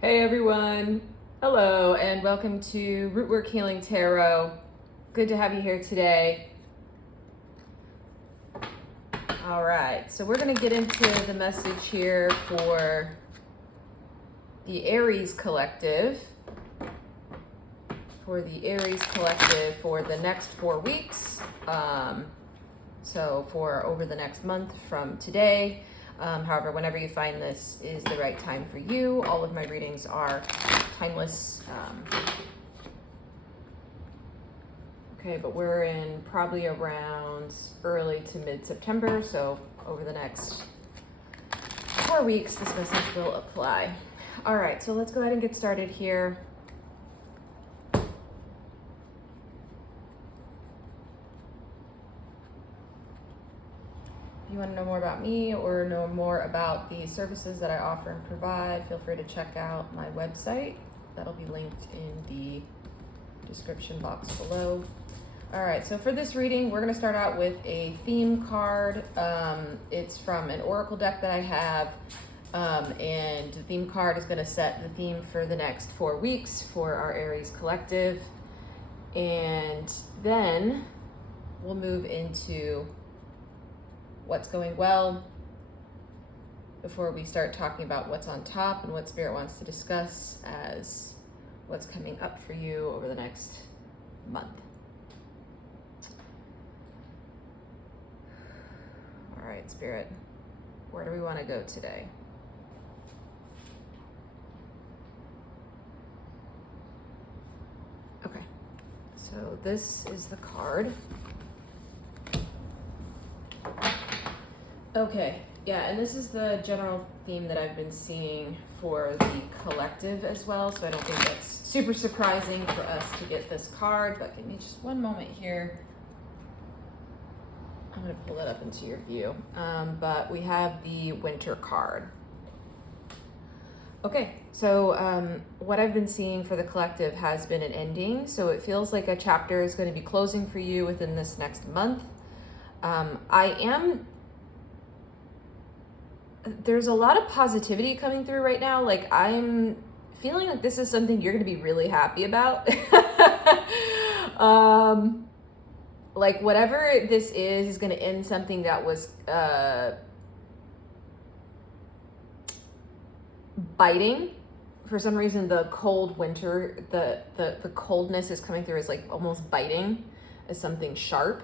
Hey everyone, hello and welcome to Rootwork Healing Tarot. Good to have you here today. All right, so we're going to get into the message here for the Aries Collective. For the next 4 weeks. So for over the next month from today. However, whenever you find this is the right time for you. All of my readings are timeless. Okay, but we're in probably around early to mid-September. So over the next 4 weeks, this message will apply. All right, so let's go ahead and get started here. If you want to know more about me or know more about the services that I offer and provide, feel free to check out my website. That'll be linked in the description box below. All right, so for this reading, we're going to start out with a theme card. It's from an oracle deck that I have, and the theme card is going to set the theme for the next 4 weeks for our Aries Collective. And then we'll move into what's going well before we start talking about what's on top and what Spirit wants to discuss as what's coming up for you over the next month. All right, Spirit, where do we want to go today? Okay, so this is the card. Okay, yeah, and this is the general theme that I've been seeing for the collective as well, so I don't think that's super surprising for us to get this card, but give me just one moment here. I'm going to pull that up into your view, but we have the winter card. Okay, so what I've been seeing for the collective has been an ending, so it feels like a chapter is going to be closing for you within this next month. There's a lot of positivity coming through right now. Like, I'm feeling like this is something you're going to be really happy about. Like, whatever this is going to end something that was biting. For some reason, the cold winter, the coldness is coming through as like almost biting, as something sharp.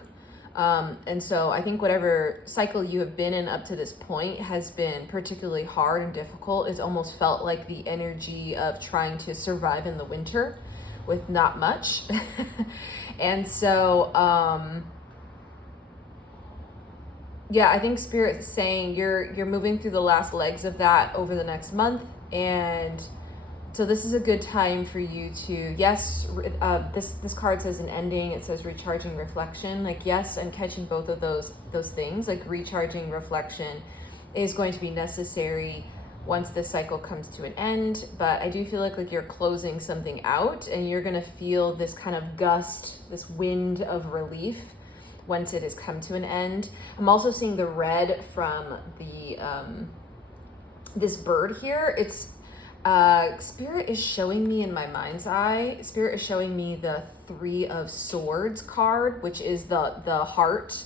And so I think whatever cycle you have been in up to this point has been particularly hard and difficult. It's almost felt like the energy of trying to survive in the winter with not much. And so, yeah, I think Spirit is saying you're moving through the last legs of that over the next month. And so this is a good time for you to, yes, this card says an ending. It says recharging reflection. Like, yes, I'm catching both of those things. Like, recharging reflection is going to be necessary once this cycle comes to an end. But I do feel like you're closing something out, and you're going to feel this kind of gust, this wind of relief once it has come to an end. I'm also seeing the red from the this bird here. It's Spirit is showing me in my mind's eye, Spirit is showing me the 3 of Swords card, which is the heart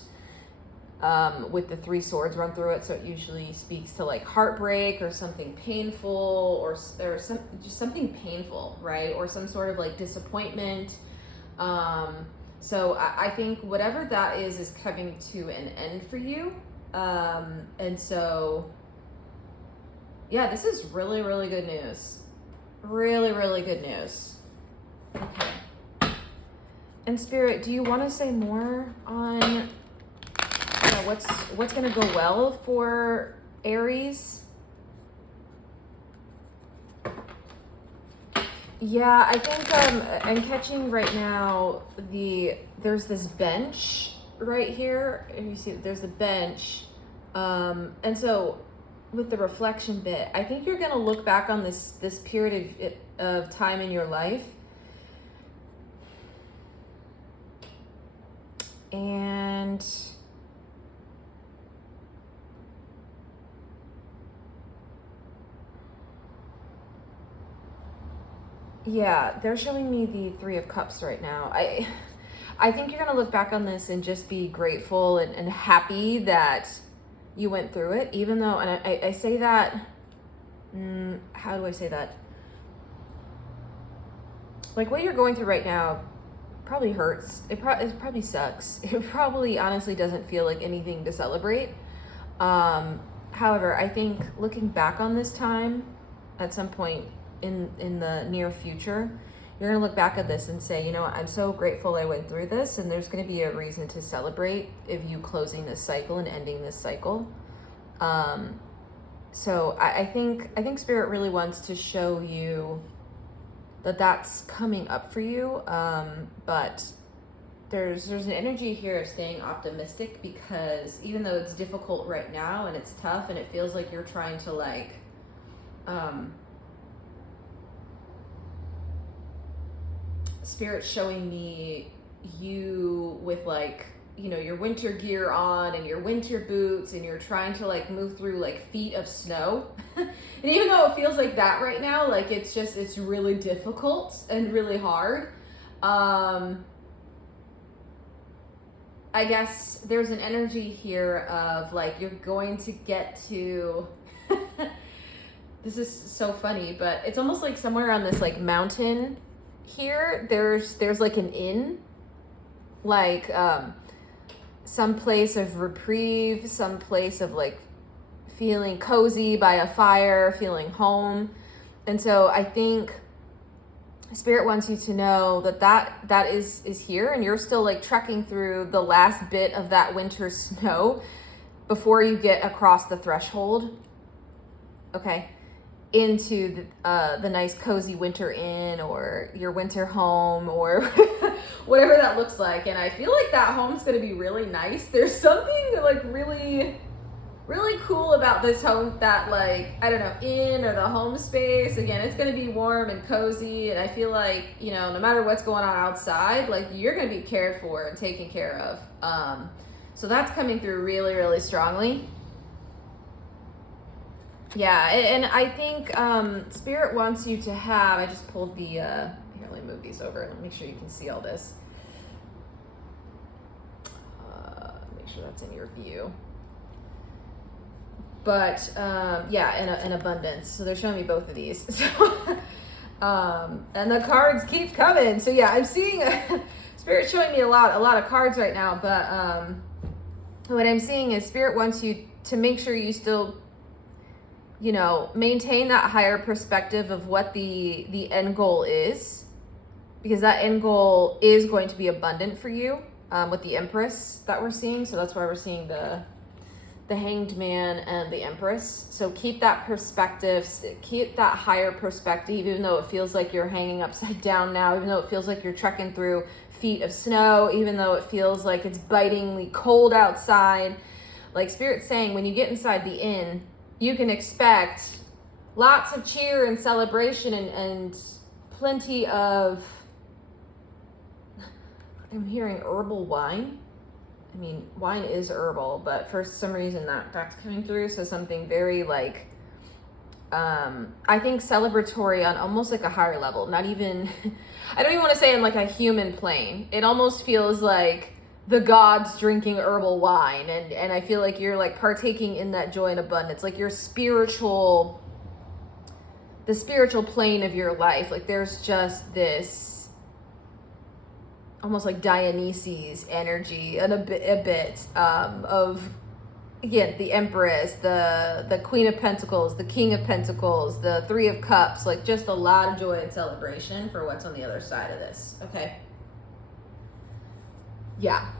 with the 3 swords run through it. So it usually speaks to like heartbreak or something painful, or just something painful, right? Or some sort of like disappointment. So I think whatever that is coming to an end for you. And so, yeah, this is really, really good news. Really, really good news. Okay. And Spirit, do you want to say more on what's going to go well for Aries? Yeah, I think I'm catching right now there's this bench right here, and you see there's a bench, and so with the reflection bit, I think you're gonna look back on this period of time in your life, and Yeah, they're showing me the Three of Cups right now. I think you're gonna look back on this and just be grateful and happy that you went through it, even though, and I say that, how do I say that? Like what you're going through right now probably hurts. It probably sucks. It probably honestly doesn't feel like anything to celebrate. However, I think looking back on this time at some point in the near future, you're gonna look back at this and say, you know what, I'm so grateful I went through this, and there's gonna be a reason to celebrate of you closing this cycle and ending this cycle. So I think Spirit really wants to show you that that's coming up for you, but there's an energy here of staying optimistic, because even though it's difficult right now and it's tough and it feels like you're trying to like Spirit's showing me you with like, you know, your winter gear on and your winter boots, and you're trying to like move through like feet of snow. And even though it feels like that right now, like it's really difficult and really hard. I guess there's an energy here of like, you're going to get to, this is so funny, but it's almost like somewhere on this like mountain here, there's like an inn, like, some place of reprieve, some place of like feeling cozy by a fire, feeling home. And so I think Spirit wants you to know that is here, and you're still like trekking through the last bit of that winter snow before you get across the threshold, okay, into the nice cozy winter inn or your winter home or whatever that looks like. And I feel like that home's gonna be really nice. There's something like really cool about this home, that like, I don't know, inn or the home space. Again, it's gonna be warm and cozy, and I feel like, you know, no matter what's going on outside, like you're gonna be cared for and taken care of. So that's coming through really strongly. Yeah, and I think Spirit wants you to have, I just pulled the, here, let me move these over and make sure you can see all this. Make sure that's in your view. But yeah, an abundance. So they're showing me both of these. So, and the cards keep coming. So yeah, I'm seeing Spirit showing me a lot of cards right now. But what I'm seeing is Spirit wants you to make sure you still, you know, maintain that higher perspective of what the end goal is, because that end goal is going to be abundant for you with the Empress that we're seeing. So that's why we're seeing the Hanged Man and the Empress. So keep that perspective, keep that higher perspective, even though it feels like you're hanging upside down now, even though it feels like you're trekking through feet of snow, even though it feels like it's bitingly cold outside. Like Spirit's saying, when you get inside the inn, you can expect lots of cheer and celebration and plenty of, I'm hearing herbal wine. I mean, wine is herbal, but for some reason that's coming through. So something very like, I think celebratory on almost like a higher level, not even, I don't even want to say on like a human plane. It almost feels like the gods drinking herbal wine. And I feel like you're like partaking in that joy and abundance, like your spiritual, the spiritual plane of your life. Like there's just this almost like Dionysus energy and a bit of, again, the Empress, the Queen of Pentacles, the King of Pentacles, the Three of Cups, like just a lot of joy and celebration for what's on the other side of this. Okay. Yeah.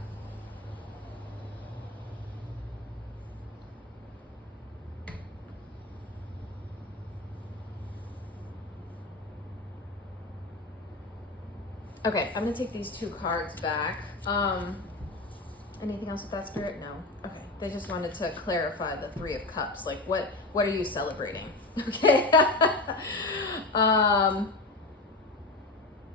Okay, I'm gonna take these two cards back. Anything else with that, Spirit? No. Okay, they just wanted to clarify the Three of Cups. Like, what are you celebrating? Okay.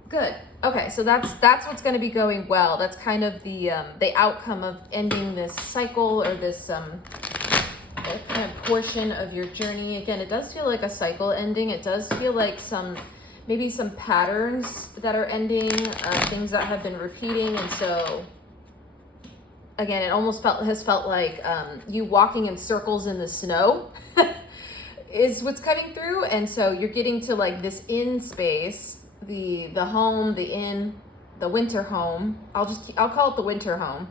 Good. Okay, so that's what's gonna be going well. That's kind of the outcome of ending this cycle, or this kind of portion of your journey. Again, it does feel like a cycle ending. It does feel like some maybe some patterns that are ending, things that have been repeating. And so again, it almost has felt like you walking in circles in the snow is what's coming through. And so you're getting to like this in space, the home, the inn, the winter home. I'll call it the winter home,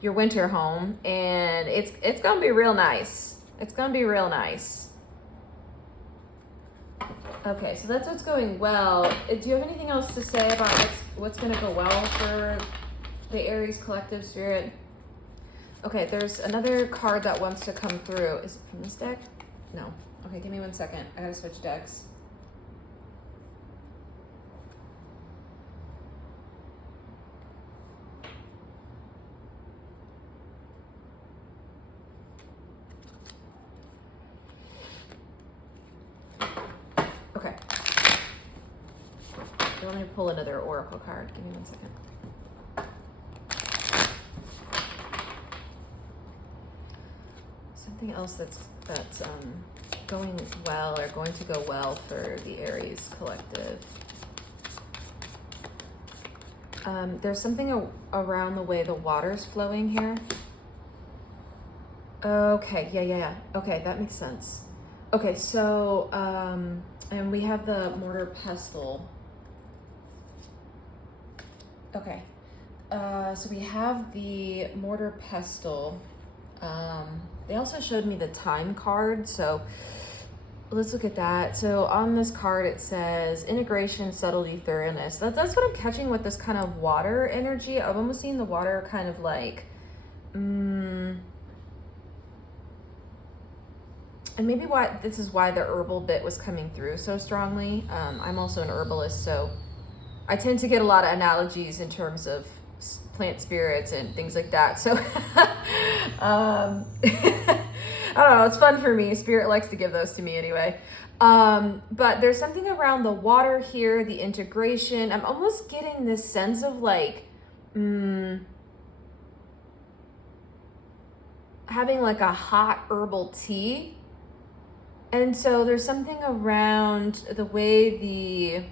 your winter home, and it's gonna be real nice. It's gonna be real nice. Okay, so that's what's going well. Do you have anything else to say about what's gonna go well for the Aries collective spirit? Okay, there's another card that wants to come through. Is it from this deck? No. Okay, give me 1 second. I gotta switch decks. Okay. You want me to pull another oracle card? Give me 1 second. Something else that's going well or going to go well for the Aries collective. There's something around the way the water's flowing here. Okay, yeah. Okay, that makes sense. Okay, so, and we have the mortar pestle. Okay, so we have the mortar pestle. They also showed me the time card, so let's look at that. So on this card it says integration, subtlety, thoroughness. That's what I'm catching with this kind of water energy. I'm almost seeing the water kind of like, and maybe this is why the herbal bit was coming through so strongly. I'm also an herbalist, so I tend to get a lot of analogies in terms of plant spirits and things like that. So I don't know, it's fun for me. Spirit likes to give those to me anyway. But there's something around the water here, the integration. I'm almost getting this sense of like having like a hot herbal tea. And so there's something around the way the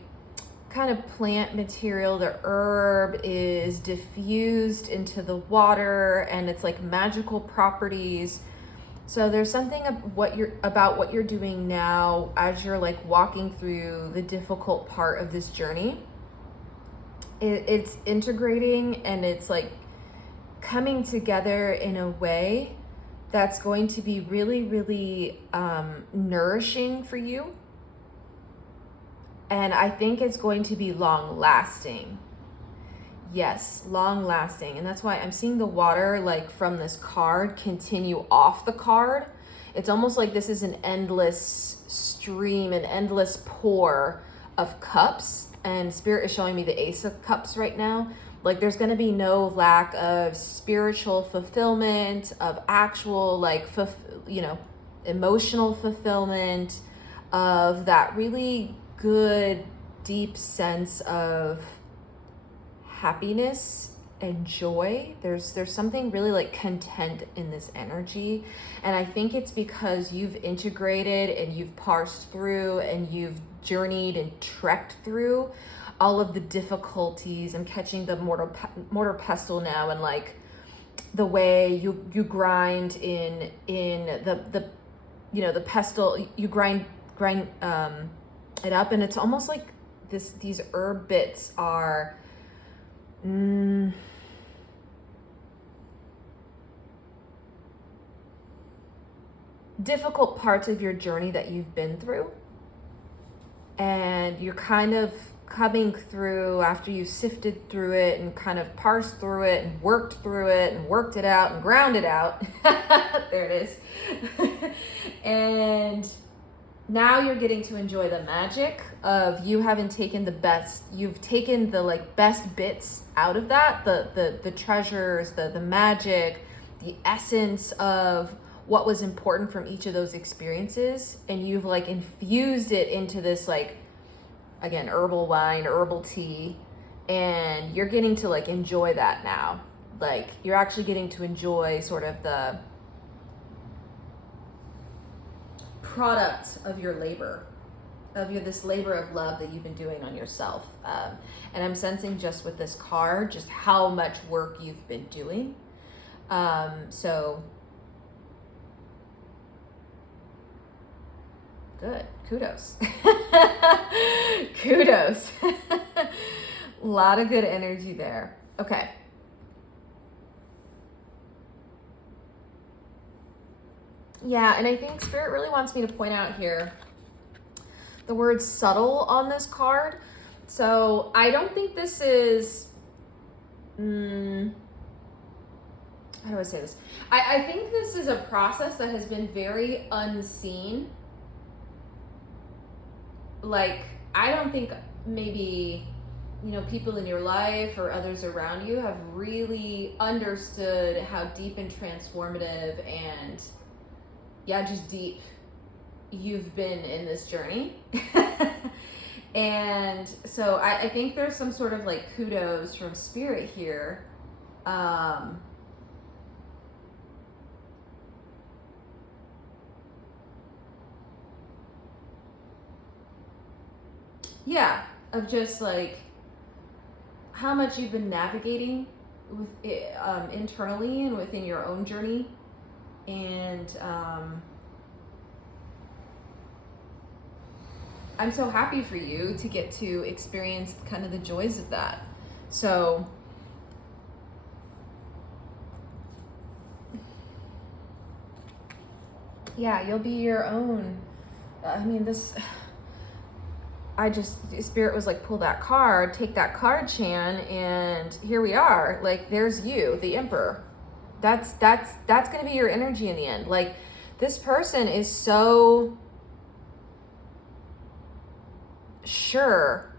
kind of plant material, the herb, is diffused into the water, and it's like magical properties. So there's something about what you're doing now as you're like walking through the difficult part of this journey. It's integrating, and it's like coming together in a way that's going to be really, really nourishing for you. And I think it's going to be long lasting. Yes, long lasting. And that's why I'm seeing the water like from this card continue off the card. It's almost like this is an endless stream, an endless pour of cups. And Spirit is showing me the Ace of Cups right now. Like there's going to be no lack of spiritual fulfillment, of actual like, emotional fulfillment, of that really good, deep sense of happiness and joy. There's something really like content in this energy. And I think it's because you've integrated and you've parsed through and you've journeyed and trekked through all of the difficulties. I'm catching the mortar pestle now, and like the way you grind in the pestle, you grind it up, and it's almost like these herb bits are difficult parts of your journey that you've been through, and you're kind of coming through after you sifted through it and kind of parsed through it and worked through it and worked it out and ground it out. There it is. And now you're getting to enjoy the magic of you having taken you've taken the like best bits out of that, the treasures, the magic, the essence of what was important from each of those experiences, and you've like infused it into this like, again, herbal wine, herbal tea, and you're getting to like enjoy that now. Like you're actually getting to enjoy sort of the product of your labor. this labor of love that you've been doing on yourself. And I'm sensing just with this card, just how much work you've been doing. So good. Kudos. Kudos. A lot of good energy there. Okay. Yeah, and I think Spirit really wants me to point out here the word subtle on this card. So I don't think this is, how do I say this? I think this is a process that has been very unseen. Like, I don't think maybe, you know, people in your life or others around you have really understood how deep and transformative and, yeah, just deep you've been in this journey. And so I think there's some sort of like kudos from Spirit here. Yeah, of just like how much you've been navigating with it, internally and within your own journey. And I'm so happy for you to get to experience kind of the joys of that. So yeah, you'll be your own. I mean, Spirit was like, pull that card, take that card, Chan, and here we are. Like, there's you, the Emperor. That's going to be your energy in the end. Like, this person is so sure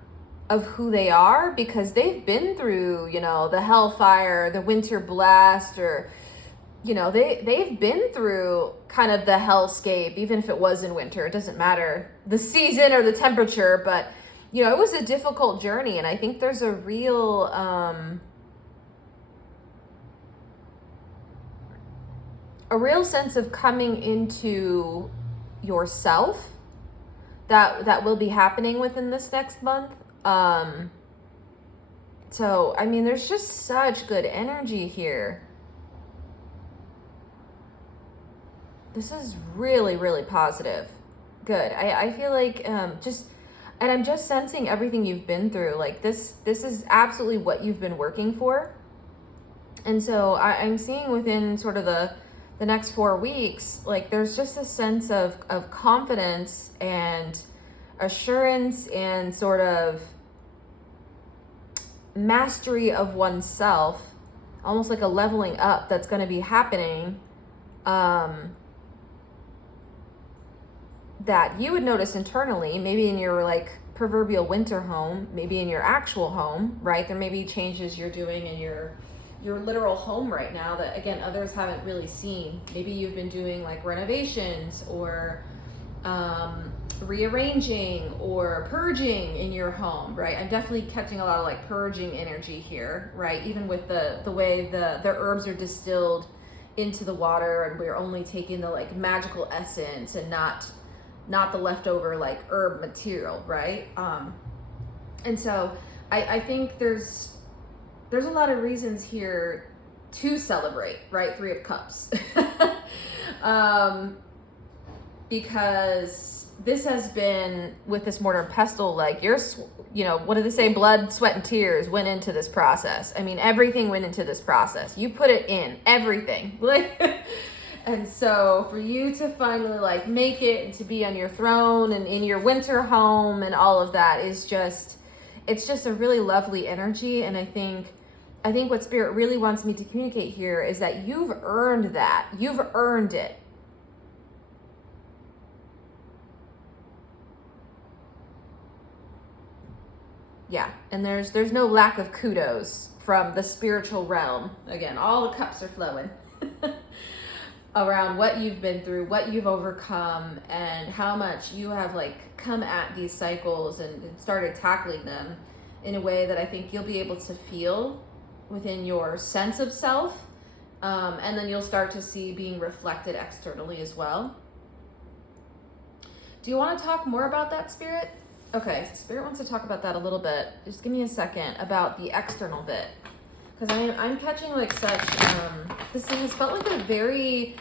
of who they are because they've been through, you know, the hellfire, the winter blast, or, you know, they've been through kind of the hellscape, even if it was in winter. It doesn't matter the season or the temperature, but, you know, it was a difficult journey. And I think there's a real sense of coming into yourself that will be happening within this next month. So, I mean, there's just such good energy here. This is really, really positive. Good. I feel like and I'm just sensing everything you've been through. Like, this is absolutely what you've been working for. And so I'm seeing within sort of the next 4 weeks, like, there's just a sense of confidence and assurance and sort of mastery of oneself, almost like a leveling up that's going to be happening, that you would notice internally, maybe in your like proverbial winter home, maybe in your actual home, right? There may be changes you're doing in your literal home right now that, again, others haven't really seen. Maybe you've been doing like renovations or rearranging or purging in your home, right? I'm definitely catching a lot of like purging energy here, right? Even with the way the herbs are distilled into the water, and we're only taking the like magical essence and not the leftover like herb material, right? And so I think there's a lot of reasons here to celebrate, right? 3 of Cups. Because this has been, with this mortar and pestle, like, you know, what do they say? Blood, sweat, and tears went into this process. I mean, everything went into this process. You put it in, everything. Like, and so for you to finally like make it and to be on your throne and in your winter home and all of that is just, it's just a really lovely energy. And I think what Spirit really wants me to communicate here is that you've earned that. You've earned it. Yeah, and there's no lack of kudos from the spiritual realm. Again, all the cups are flowing around what you've been through, what you've overcome, and how much you have like come at these cycles and started tackling them in a way that I think you'll be able to feel within your sense of self, and then you'll start to see being reflected externally as well. Do you want to talk more about that, Spirit? Okay, Spirit wants to talk about that a little bit. Just give me a second about the external bit. Because I'm catching like such, this has felt like a very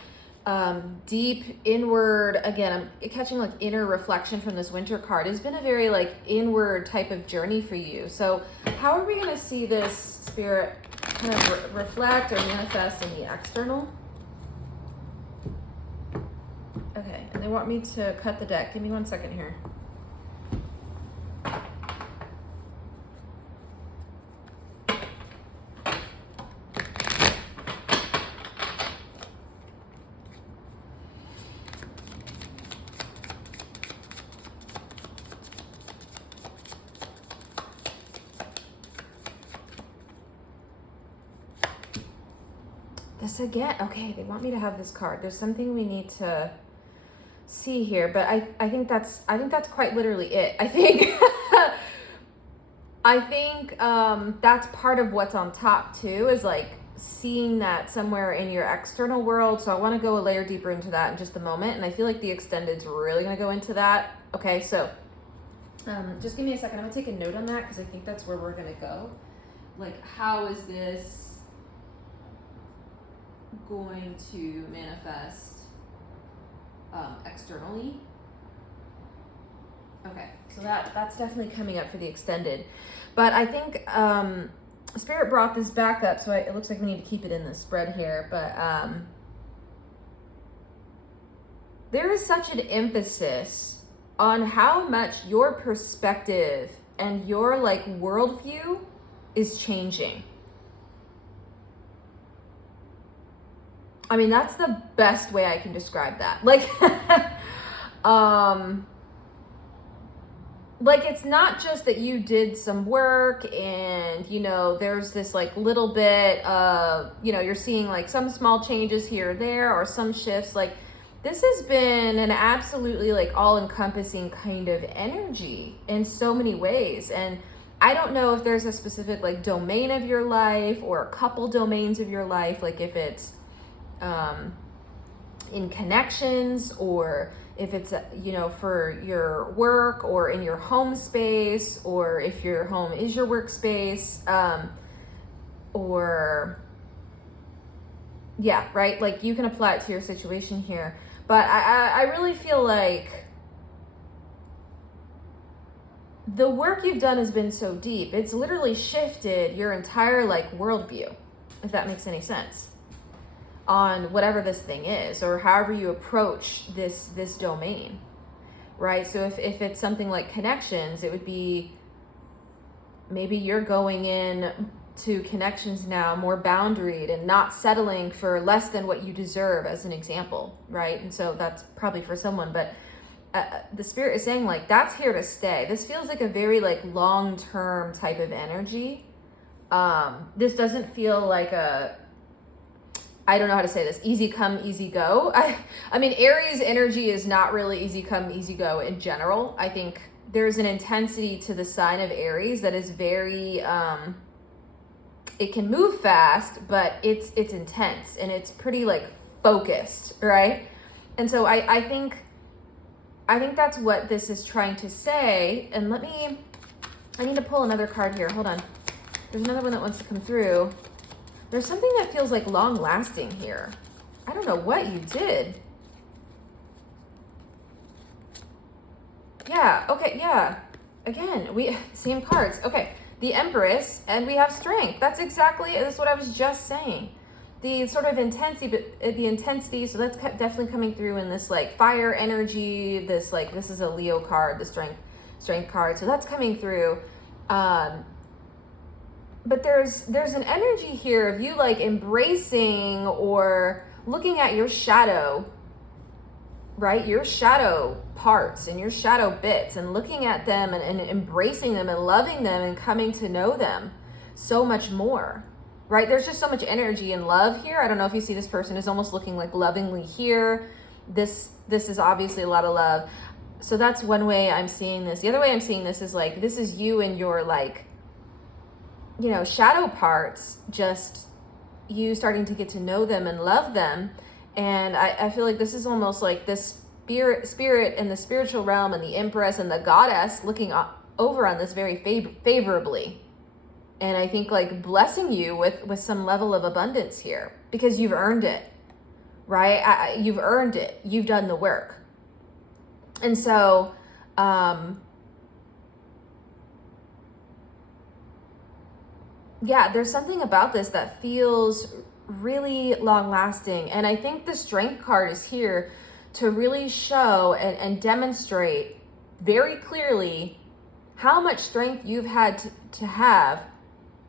deep inward, again, I'm catching like inner reflection from this winter card. It's been a very like inward type of journey for you. So how are we going to see this, Spirit, kind of reflect or manifest in the external? Okay, and they want me to cut the deck. Give me 1 second here. This again, okay, they want me to have this card. There's something we need to see here, but I think that's quite literally it. I think that's part of what's on top too, is like seeing that somewhere in your external world. So I want to go a layer deeper into that in just a moment, and I feel like the extended's really going to go into that. Okay, so just give me a second. I'm gonna take a note on that because I think that's where we're gonna go. Like, how is this going to manifest externally? Okay, so that's definitely coming up for the extended, but I think Spirit brought this back up, so it looks like we need to keep it in the spread here. But there is such an emphasis on how much your perspective and your like worldview is changing. I mean, that's the best way I can describe that. Like it's not just that you did some work and, you know, there's this like little bit of, you know, you're seeing like some small changes here or there or some shifts. Like this has been an absolutely like all-encompassing kind of energy in so many ways. And I don't know if there's a specific like domain of your life or a couple domains of your life, like if it's in connections, or if it's, you know, for your work or in your home space, or if your home is your workspace, or yeah, right? Like you can apply it to your situation here. But I really feel like the work you've done has been so deep. It's literally shifted your entire like worldview, if that makes any sense, on whatever this thing is, or however you approach this domain, right? So if it's something like connections, it would be maybe you're going in to connections now more boundaried and not settling for less than what you deserve, as an example, right? And so that's probably for someone, but the Spirit is saying like that's here to stay. This feels like a very like long-term type of energy. This doesn't feel like I don't know how to say this, easy come, easy go. I mean, Aries energy is not really easy come, easy go in general. I think there's an intensity to the sign of Aries that is very, it can move fast, but it's intense and it's pretty like focused, right? And so I think that's what this is trying to say. And I need to pull another card here. Hold on. There's another one that wants to come through. There's something that feels like long lasting here. I don't know what you did. Yeah, okay, yeah. Again, same cards. Okay, the Empress, and we have Strength. That's what I was just saying. The sort of intensity, so that's definitely coming through in this like fire energy, this is a Leo card, the strength card. So that's coming through. But there's an energy here of you like embracing or looking at your shadow, right? Your shadow parts and your shadow bits, and looking at them and embracing them and loving them and coming to know them so much more, right? There's just so much energy and love here. I don't know if you see this person is almost looking like lovingly here. This is obviously a lot of love. So that's one way I'm seeing this. The other way I'm seeing this is like, this is you and your like, you know, shadow parts, just you starting to get to know them and love them. And I feel like this is almost like this spirit and the spiritual realm and the empress and the goddess looking over on this very favorably. And I think like blessing you with some level of abundance here because you've earned it, right? You've earned it. You've done the work. And so, yeah, there's something about this that feels really long lasting. And I think the strength card is here to really show and demonstrate very clearly how much strength you've had to have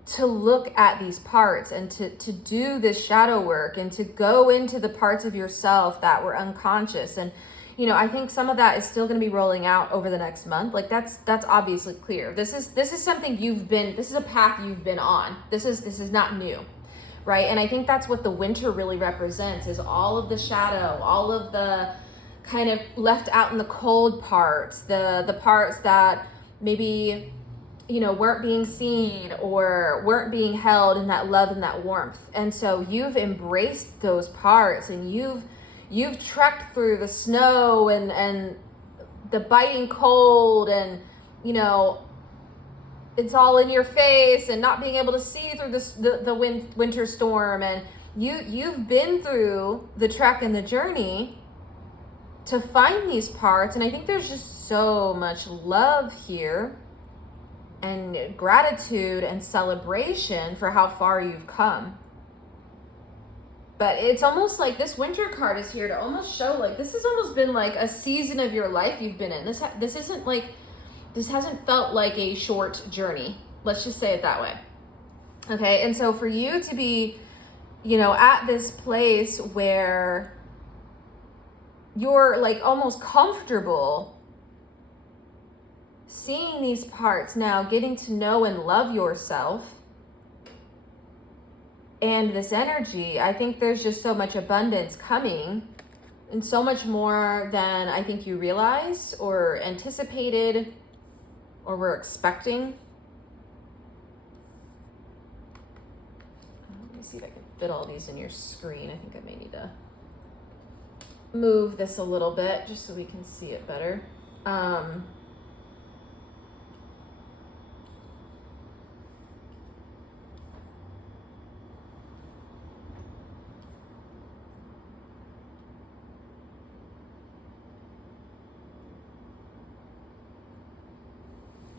to look at these parts and to do this shadow work and to go into the parts of yourself that were unconscious. And, you know, I think some of that is still going to be rolling out over the next month. Like that's obviously clear. This is something this is a path you've been on. This is not new, right? And I think that's what the winter really represents, is all of the shadow, all of the kind of left out in the cold parts, the parts that maybe, you know, weren't being seen or weren't being held in that love and that warmth. And so you've embraced those parts, and you've trekked through the snow and the biting cold, and, you know, it's all in your face and not being able to see through the winter storm. And you've been through the trek and the journey to find these parts. And I think there's just so much love here and gratitude and celebration for how far you've come. But it's almost like this winter card is here to almost show like this has almost been like a season of your life you've been in. This hasn't felt like a short journey. Let's just say it that way. Okay, and so for you to be, you know, at this place where you're like almost comfortable seeing these parts now, getting to know and love yourself and this energy, I think there's just so much abundance coming, and so much more than I think you realized or anticipated or were expecting. Let me see if I can fit all these in your screen. I think I may need to move this a little bit just so we can see it better.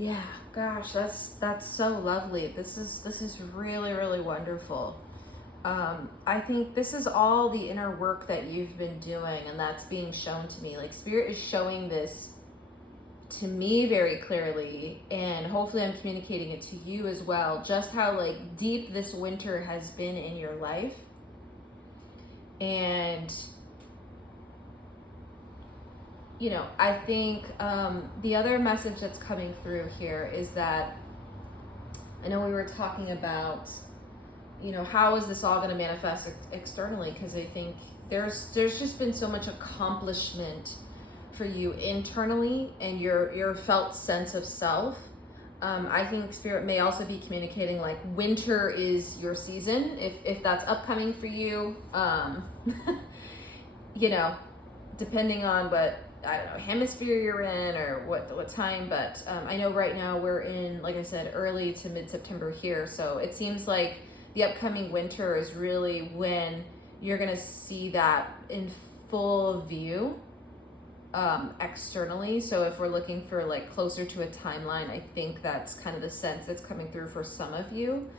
Yeah, gosh, that's so lovely. This is really, really wonderful. I think this is all the inner work that you've been doing, and that's being shown to me. Like Spirit is showing this to me very clearly, and hopefully I'm communicating it to you as well, just how like deep this winter has been in your life. And you know, I think the other message that's coming through here is that I know we were talking about, you know, how is this all going to manifest externally? Because I think there's just been so much accomplishment for you internally and your felt sense of self. I think Spirit may also be communicating like winter is your season, if that's upcoming for you. You know, depending on what, I don't know, hemisphere you're in or what time, but I know right now we're in, like I said, early to mid-September here, so it seems like the upcoming winter is really when you're gonna see that in full view externally. So if we're looking for like closer to a timeline, I think that's kind of the sense that's coming through for some of you.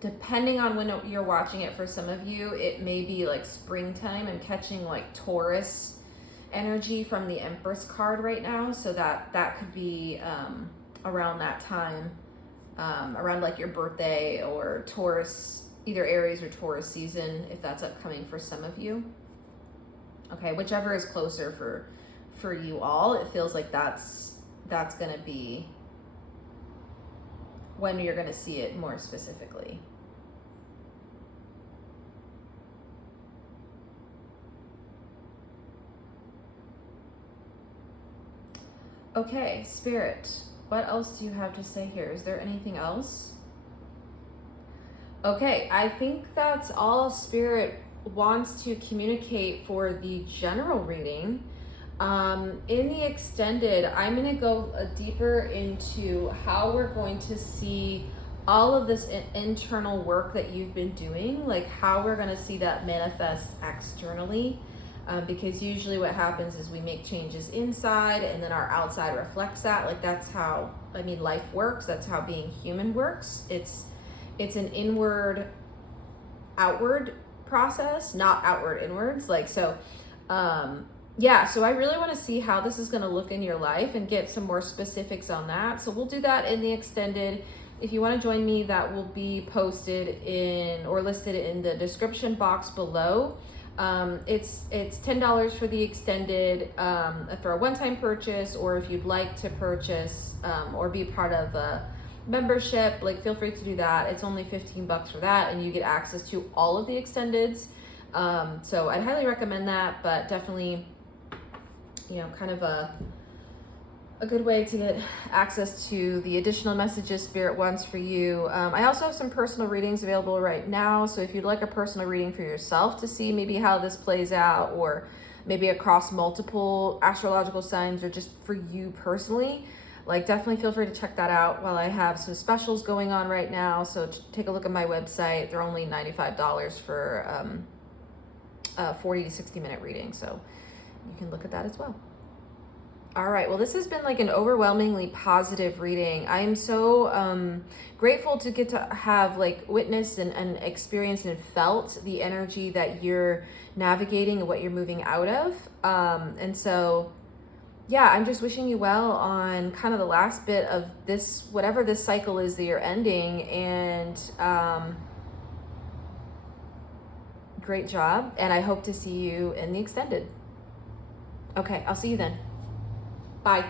Depending on when you're watching it, for some of you, it may be like springtime. I'm catching like Taurus energy from the Empress card right now. So that could be around that time, around like your birthday or Taurus, either Aries or Taurus season, if that's upcoming for some of you. Okay, whichever is closer for you all, it feels like that's gonna be when you're gonna see it more specifically. Okay, Spirit, what else do you have to say here? Is there anything else? Okay, I think that's all Spirit wants to communicate for the general reading. In the extended, I'm going to go deeper into how we're going to see all of this internal work that you've been doing, like how we're going to see that manifest externally. Because usually what happens is we make changes inside and then our outside reflects that. Like that's how, I mean, life works. That's how being human works. It's an inward outward process, not outward inwards. Like, so, yeah, so I really want to see how this is going to look in your life and get some more specifics on that. So we'll do that in the extended. If you want to join me, that will be posted in or listed in the description box below. It's $10 for the extended, for a one-time purchase, or if you'd like to purchase, or be part of a membership, like feel free to do that. It's only $15 for that, and you get access to all of the extendeds. So I'd highly recommend that, but definitely, you know, kind of a good way to get access to the additional messages Spirit wants for you. I also have some personal readings available right now. So if you'd like a personal reading for yourself to see maybe how this plays out, or maybe across multiple astrological signs, or just for you personally, like definitely feel free to check that out while I have some specials going on right now. So take a look at my website. They're only $95 for a 40 to 60 minute reading. So you can look at that as well. All right, well, this has been like an overwhelmingly positive reading. I'm so grateful to get to have like witnessed and experienced and felt the energy that you're navigating and what you're moving out of. And so, yeah, I'm just wishing you well on kind of the last bit of this, whatever this cycle is that you're ending. And great job. And I hope to see you in the extended. Okay, I'll see you then. Bye.